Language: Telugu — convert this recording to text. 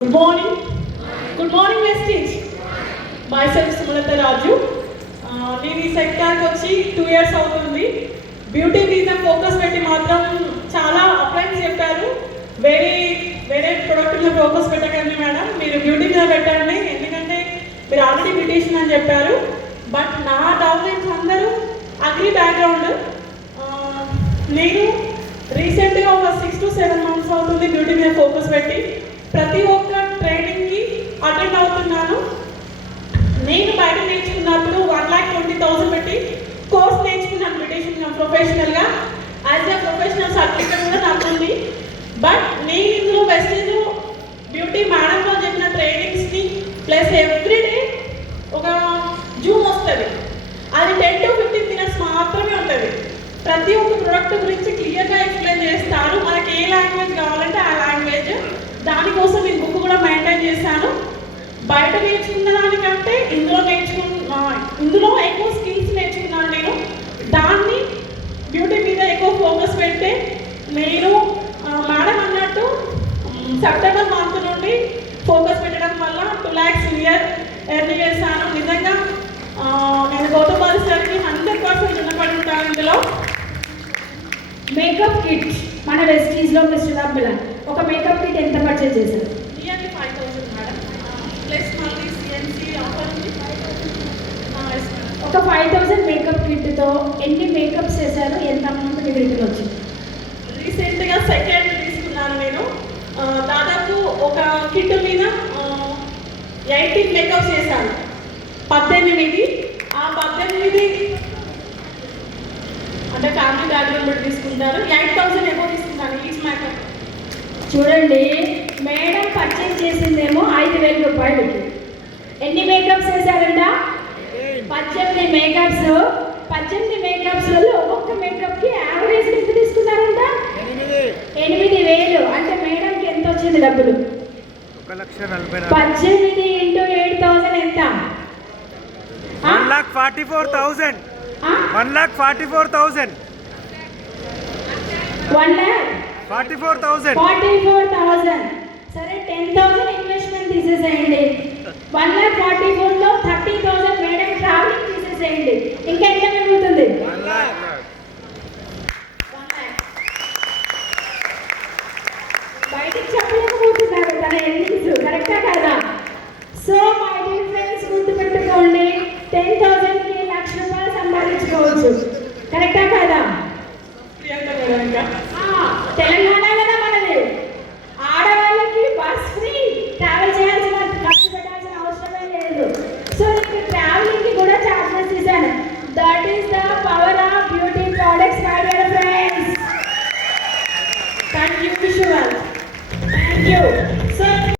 Good morning. Good morning, Vestige. Myself Sumalata Raju. నేను ఈ సెక్టార్కి వచ్చి 2 years అవుతుంది. బ్యూటీ మీద ఫోకస్ పెట్టి మాత్రం చాలా అప్లైన్స్ చెప్పారు. వేరే ప్రొడక్ట్ మీద ఫోకస్ పెట్టకండి మేడం, మీరు బ్యూటీ మీద పెట్టండి, ఎందుకంటే మీరు ఆల్రెడీ బ్యూటీషియన్ అని చెప్పారు. బట్ నా డౌన్లైన్స్ అందరూ అగ్రి బ్యాక్గ్రౌండ్. నేను రీసెంట్గా ఒక 6 to 7 months అవుతుంది బ్యూటీ మీద ఫోకస్ పెట్టి ప్రతి ఒక్క ట్రైనింగ్కి అటెండ్ అవుతున్నాను. నేను బయట నేర్చుకున్నప్పుడు 1,20,000 పెట్టి కోర్స్ నేర్చుకున్నాను బ్యూటీషియన్ ప్రొఫెషనల్గా. యాజ్ ఎ ప్రొఫెషనల్ సర్టిఫికేట్ కూడా నాకు ఉంది. బట్ నేను ఇందులో వెస్టేజ్ బ్యూటీ మేడంలో చెప్పిన ట్రైనింగ్స్ని ప్లస్ ఎవ్రీడే ఒక జూమ్ వస్తుంది, అది 10 to 15 minutes మాత్రమే ఉంటుంది. ప్రతి ఒక్క ప్రోడక్ట్ గురించి క్లియర్గా ఎక్స్ప్లెయిన్ చేస్తారు. మనకి ఏ లాంగ్వేజ్ కావాలంటే ఆ లాంగ్వేజ్. దానికోసం నేను బుక్ కూడా మెయింటైన్ చేశాను. బయట నేర్చుకున్న దానికంటే ఇందులో ఎక్కువ స్కిల్స్ నేర్చుకున్నాను నేను. దాన్ని బ్యూటీ మీద ఎక్కువ ఫోకస్ పెడితే నేను మేడం అన్నట్టు సెప్టెంబర్ మంత్ నుండి ఫోకస్ పెట్టడం వల్ల 2 lakhs ఇయర్ ఎర్న్ చేశాను. నిజంగా నేను గౌతమ్ సార్కి 100% రుణపడి ఉంటాను. ఇందులో మేకప్ కిట్ మన వెస్టీజ్లో మిస్టర్ అబ్బుల ఒక మేకప్ కిట్ ఎంత పర్చేజ్ చేశారు? నియర్లీ 5,000 మేడం, ప్లస్ మళ్ళీ సిఎన్సీ ఆఫర్ ఉంది. ఒక 5,000 మేకప్ కిట్తో ఎన్ని మేకప్స్ చేశారు? ఎంత అమౌంట్ మీకు రిటర్న్ వచ్చింది? రీసెంట్గా సెకండ్ తీసుకున్నాను నేను. దాదాపు ఒక కిట్ మీద 18 మేకప్స్ చేశాను. 18 ఆ 18 అంటే ఫ్యామిలీ బ్యాక్గ్రౌండ్ బట్టి తీసుకుంటారు. 8,000 ఏమో తీసుకున్నాను ఈచ్ మేకప్. చూడండి, మేడం పర్చేజ్ చేసిందేమో 5,000 రూపాయలకి. ఎన్ని మేకప్స్ వేశారంట? 18 మేకప్స్. 18 మేకప్స్లలో ఒక్కొక్క మేకప్కి యావరేజ్ ఎంత తీసుకున్నారంట? 8,000. అంటే మేడంకి ఎంత వచ్చింది డబ్బులు? 18 into 8,000 ఎంత? 1,44,000. 1,44,000. 1,44,000. సరే, 10,000 ఇన్వెస్ట్మెంట్ తీసేసేయండి. 1,44,000లో 30,000 మేడం ట్రావెలింగ్ తీసేసేయండి. ఇంకా ఎంత మిగులుతుంది? 1 lakh. బయటికి చెప్పలేకపోతున్నారు తన ఎర్నింగ్స్. కరెక్టా కదా? సో మై డియర్ ఫ్రెండ్స్, గుర్తుపెట్టుకోండి, 10,000కి 1,00,000 రూపాయలు సంపాదించుకోవచ్చు. కరెక్టా కదా? ప్రియాంక మేడం ఇంకా తెలంగాణ కదా మనది. ఆడవాళ్ళకి బస్ ఫ్రీ, ట్రావెల్ చేయాల్సిన ఖర్చు పెట్టాల్సిన అవసరమే లేదు. సో నేను ట్రావెలింగ్కి కూడా చార్జెస్ ఇస్తాను. That is the power of beauty products my dear friends. Thank you visual. Thank you.